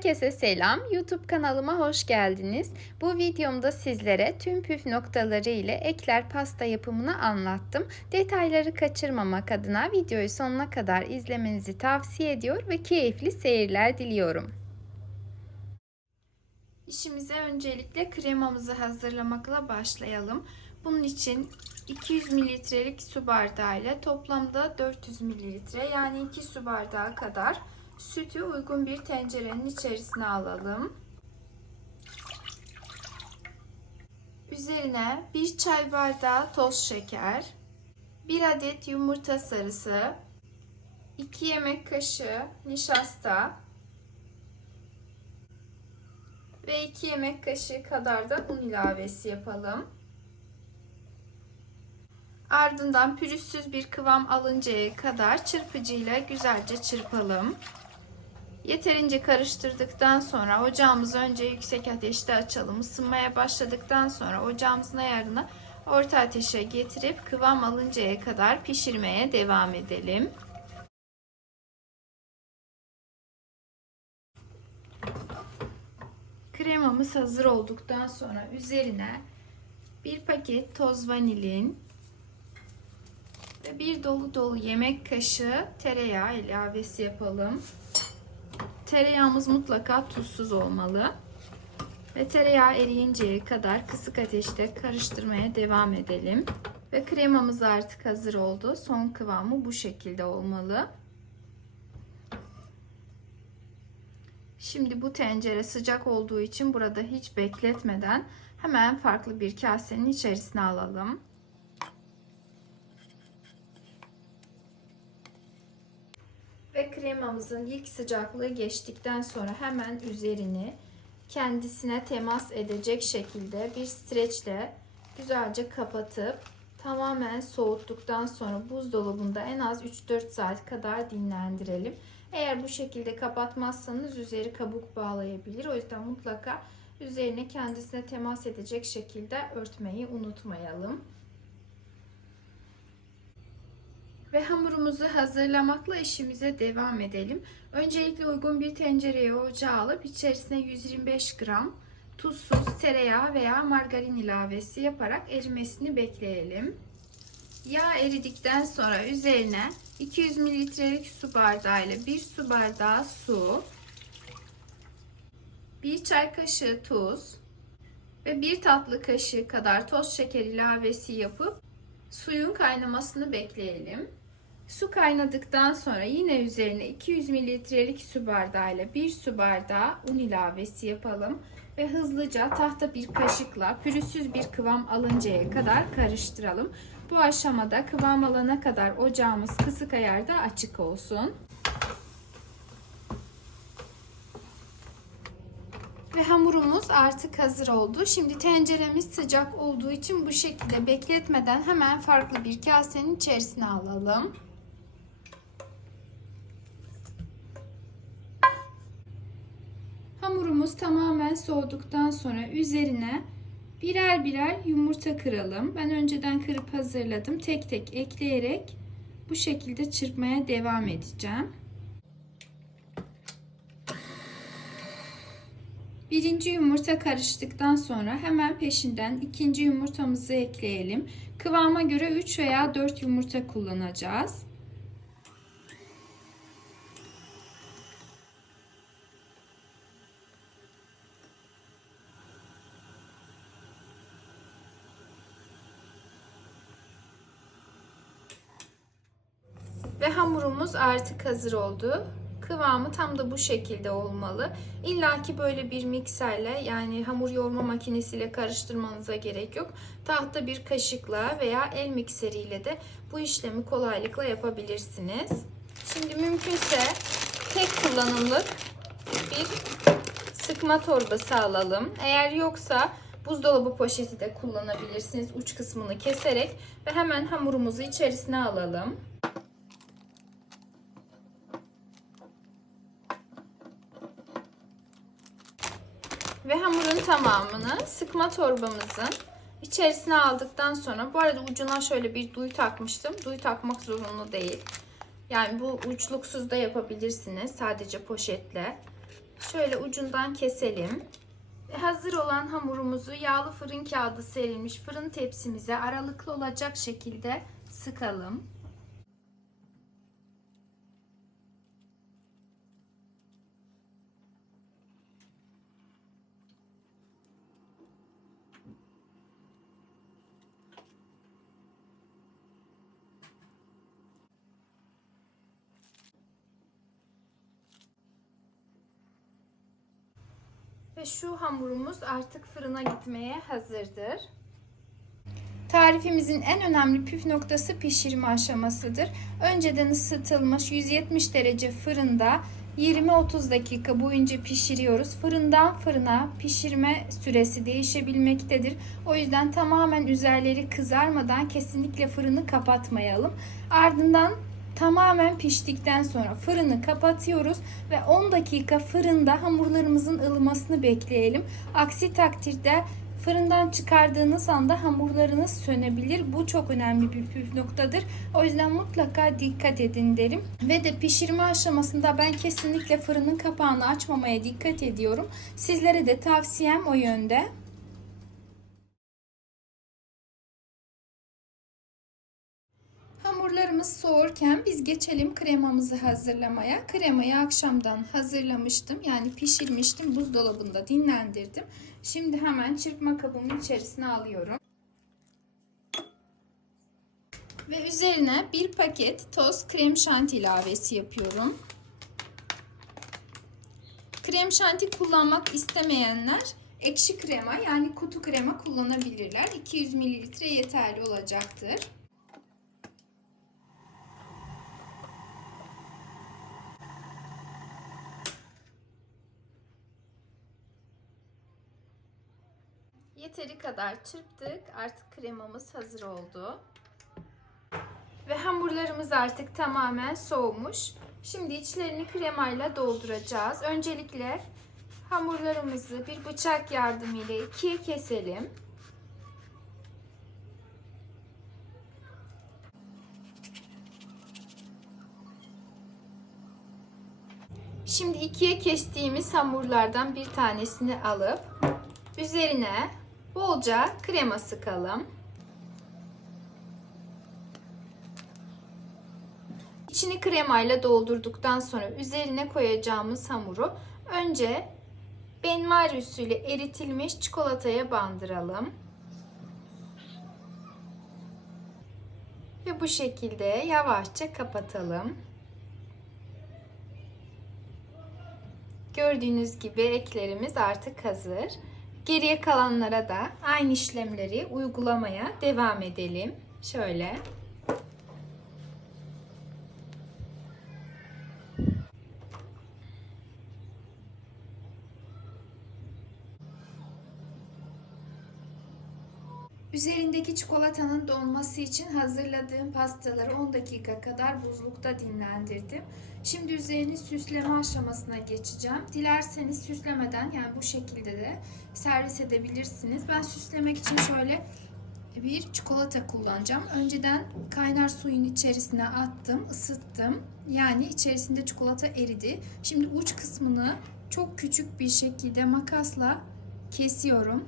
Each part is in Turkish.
Herkese selam. YouTube kanalıma hoş geldiniz. Bu videomda sizlere tüm püf noktaları ile ekler pasta yapımını anlattım. Detayları kaçırmamak adına videoyu sonuna kadar izlemenizi tavsiye ediyor ve keyifli seyirler diliyorum. İşimize öncelikle kremamızı hazırlamakla başlayalım. Bunun için 200 mililitrelik su bardağı ile toplamda 400 mililitre yani 2 su bardağı kadar sütü uygun bir tencerenin içerisine alalım. Üzerine 1 çay bardağı toz şeker, 1 adet yumurta sarısı, 2 yemek kaşığı nişasta ve 2 yemek kaşığı kadar da un ilavesi yapalım. Ardından pürüzsüz bir kıvam alıncaya kadar çırpıcıyla güzelce çırpalım. Yeterince karıştırdıktan sonra ocağımızı önce yüksek ateşte açalım. Isınmaya başladıktan sonra ocağımızın ayarını orta ateşe getirip kıvam alıncaya kadar pişirmeye devam edelim. Kremamız hazır olduktan sonra üzerine bir paket toz vanilin ve bir dolu dolu yemek kaşığı tereyağı ilavesi yapalım. Tereyağımız mutlaka tuzsuz olmalı. Ve tereyağı eriyinceye kadar kısık ateşte karıştırmaya devam edelim. Ve kremamız artık hazır oldu. Son kıvamı bu şekilde olmalı. Şimdi bu tencere sıcak olduğu için burada hiç bekletmeden hemen farklı bir kasenin içerisine alalım. Ve kremamızın ilk sıcaklığı geçtikten sonra hemen üzerini kendisine temas edecek şekilde bir streçle güzelce kapatıp tamamen soğuttuktan sonra buzdolabında en az 3-4 saat kadar dinlendirelim. Eğer bu şekilde kapatmazsanız üzeri kabuk bağlayabilir. O yüzden mutlaka üzerine kendisine temas edecek şekilde örtmeyi unutmayalım. Ve hamurumuzu hazırlamakla işimize devam edelim. Öncelikle uygun bir tencereye ocağa alıp içerisine 125 gram tuzsuz tereyağı veya margarin ilavesi yaparak erimesini bekleyelim. Yağ eridikten sonra üzerine 200 mililitrelik su bardağı ile 1 su bardağı su, 1 çay kaşığı tuz ve 1 tatlı kaşığı kadar toz şeker ilavesi yapıp suyun kaynamasını bekleyelim. Su kaynadıktan sonra yine üzerine 200 mililitrelik su bardağı ile 1 su bardağı un ilavesi yapalım ve hızlıca tahta bir kaşıkla pürüzsüz bir kıvam alıncaya kadar karıştıralım. Bu aşamada kıvam alana kadar ocağımız kısık ayarda açık olsun. Ve hamurumuz artık hazır oldu. Şimdi tenceremiz sıcak olduğu için bu şekilde bekletmeden hemen farklı bir kasenin içerisine alalım. Hamurumuz tamamen soğuduktan sonra üzerine birer birer yumurta kıralım. Ben önceden kırıp hazırladım. Tek tek ekleyerek bu şekilde çırpmaya devam edeceğim. Birinci yumurta karıştıktan sonra hemen peşinden ikinci yumurtamızı ekleyelim. Kıvama göre 3 veya 4 yumurta kullanacağız. Ve hamurumuz artık hazır oldu. Kıvamı tam da bu şekilde olmalı. İlla ki böyle bir mikserle yani hamur yoğurma makinesiyle karıştırmanıza gerek yok. Tahta bir kaşıkla veya el mikseriyle de bu işlemi kolaylıkla yapabilirsiniz. Şimdi mümkünse tek kullanımlık bir sıkma torbası alalım. Eğer yoksa buzdolabı poşeti de kullanabilirsiniz uç kısmını keserek ve hemen hamurumuzu içerisine alalım. Ve hamurun tamamını sıkma torbamızın içerisine aldıktan sonra, bu arada ucuna şöyle bir duy takmıştım. Duy takmak zorunlu değil. Yani bu uçluksuz da yapabilirsiniz. Sadece poşetle. şöyle ucundan keselim. Hazır olan hamurumuzu yağlı fırın kağıdı serilmiş fırın tepsimize aralıklı olacak şekilde sıkalım. Ve şu hamurumuz artık fırına gitmeye hazırdır. Tarifimizin en önemli püf noktası pişirme aşamasıdır. Önceden ısıtılmış 170 derece fırında 20-30 dakika boyunca pişiriyoruz. Fırından fırına pişirme süresi değişebilmektedir. O yüzden tamamen üzerleri kızarmadan kesinlikle fırını kapatmayalım. Ardından tamamen piştikten sonra fırını kapatıyoruz ve 10 dakika fırında hamurlarımızın ılımasını bekleyelim. Aksi takdirde fırından çıkardığınız anda hamurlarınız sönebilir. Bu çok önemli bir püf noktadır. O yüzden mutlaka dikkat edin derim. Ve de pişirme aşamasında ben kesinlikle fırının kapağını açmamaya dikkat ediyorum. Sizlere de tavsiyem o yönde. Hamurlarımız soğurken biz geçelim kremamızı hazırlamaya. Kremayı akşamdan hazırlamıştım. Yani pişirmiştim. Buzdolabında dinlendirdim. Şimdi hemen çırpma kabımın içerisine alıyorum. Ve üzerine bir paket toz krem şanti ilavesi yapıyorum. Krem şanti kullanmak istemeyenler ekşi krema yani kutu krema kullanabilirler. 200 ml yeterli olacaktır. Yeteri kadar çırptık. Artık kremamız hazır oldu. Ve hamurlarımız artık tamamen soğumuş. Şimdi içlerini kremayla dolduracağız. Öncelikle hamurlarımızı bir bıçak yardımıyla ikiye keselim. Şimdi ikiye kestiğimiz hamurlardan bir tanesini alıp üzerine bolca krema sıkalım. İçini kremayla doldurduktan sonra üzerine koyacağımız hamuru önce benmari usulü eritilmiş çikolataya bandıralım. Ve bu şekilde yavaşça kapatalım. Gördüğünüz gibi eklerimiz artık hazır. Geriye kalanlara da aynı işlemleri uygulamaya devam edelim. Şöyle. Üzerindeki çikolatanın donması için hazırladığım pastaları 10 dakika kadar buzlukta dinlendirdim. Şimdi üzerini süsleme aşamasına geçeceğim. Dilerseniz süslemeden yani bu şekilde de servis edebilirsiniz. Ben süslemek için şöyle bir çikolata kullanacağım. Önceden kaynar suyun içerisine attım, ısıttım. Yani içerisinde çikolata eridi. Şimdi uç kısmını çok küçük bir şekilde makasla kesiyorum.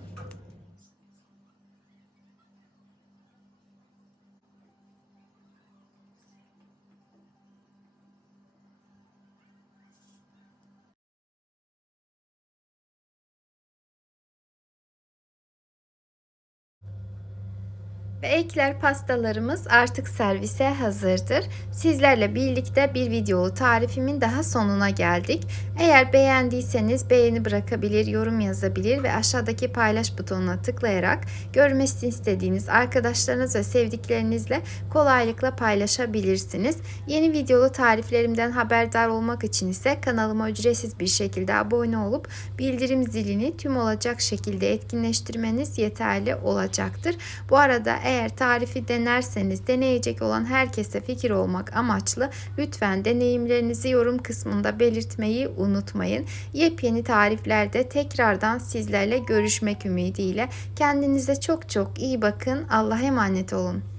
Ve ekler pastalarımız artık servise hazırdır. Sizlerle birlikte bir videolu tarifimin daha sonuna geldik. Eğer beğendiyseniz beğeni bırakabilir, yorum yazabilir ve aşağıdaki paylaş butonuna tıklayarak görmesini istediğiniz arkadaşlarınız ve sevdiklerinizle kolaylıkla paylaşabilirsiniz. Yeni videolu tariflerimden haberdar olmak için ise kanalıma ücretsiz bir şekilde abone olup bildirim zilini tüm olacak şekilde etkinleştirmeniz yeterli olacaktır. Bu arada eğer tarifi denerseniz deneyecek olan herkese fikir olmak amaçlı lütfen deneyimlerinizi yorum kısmında belirtmeyi unutmayın. Yepyeni tariflerde tekrardan sizlerle görüşmek ümidiyle. Kendinize çok çok iyi bakın. Allah'a emanet olun.